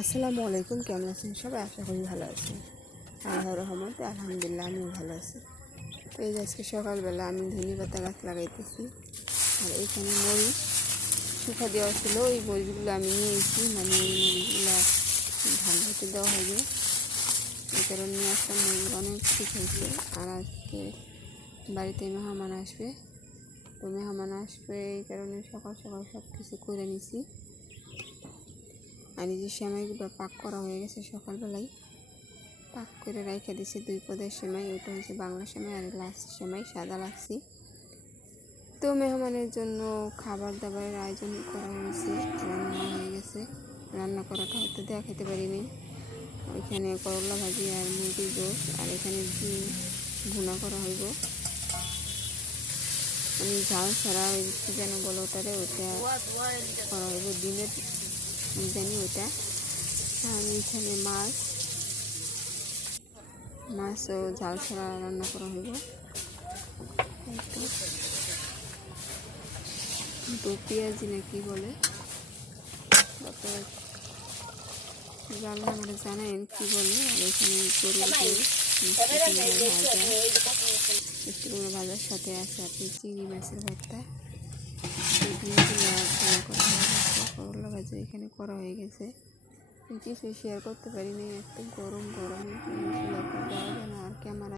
আসসালামু আলাইকুম, কেমন আছেন সবাই? আশা করি ভালো আছেন। আল্লাহর রহমতে আলহামদুলিল্লাহ আমিও ভালো আছি। তো এই যে আজকে সকালবেলা আমি ধনে পাতা গাছ লাগাইতেছি, আর এখানে মরিচ শুকা দেওয়া ছিল, ওই মরিচগুলো আমি নিয়ে এসেছি, মানে এই মরিচগুলো ধান হতে দেওয়া হবে, এই কারণে নিয়ে আসলাম। মরিচগুলো অনেক শুকাইছে, আর আজকে বাড়িতে মেহমান আসবে, তো মেহমান আসবে এই কারণে সকাল সকাল সব কিছু করে নিছি। আর এই যে সেমাইগুলো পাক করা হয়ে গেছে, সকালবেলায় পাক করে রেখে দিছি। 2 পদের সেমাই, ওইটা হচ্ছে বাংলা সেমাই, আর লাচ্ছি সেমাই সাদা লাচ্ছি। তো মেহমানের জন্য খাবার দাবারের আয়োজন করা হয়েছে, রান্না হয়ে গেছে। রান্না করাটা হয়তো দেখাতে পারিনি। ওইখানে করলা ভাজি আর মুরগির গোশ, আর এখানে ডিম ভুনা করা হইব। আমি ঝাল ছাড়া ওই কী যেন বলো ওটারে, ওইটা করা হইব, ডিমের জানি ওইটা। আর এখানে মাছও ঝাল ছাড়া রান্না করা হইব। তো পেঁয়াজি না কি বলে, জানলে আমরা জানাইন কী বলে। আর এখানে গরুর মিষ্টি কুমড়া ভাজার সাথে আছে আপনি চিংড়ি মাছের ভর্তা, করলা ভাজা এখানে করা হয়ে গেছে। কিছু শেয়ার করতে পারিনি, একটু গরম গরম আর ক্যামেরা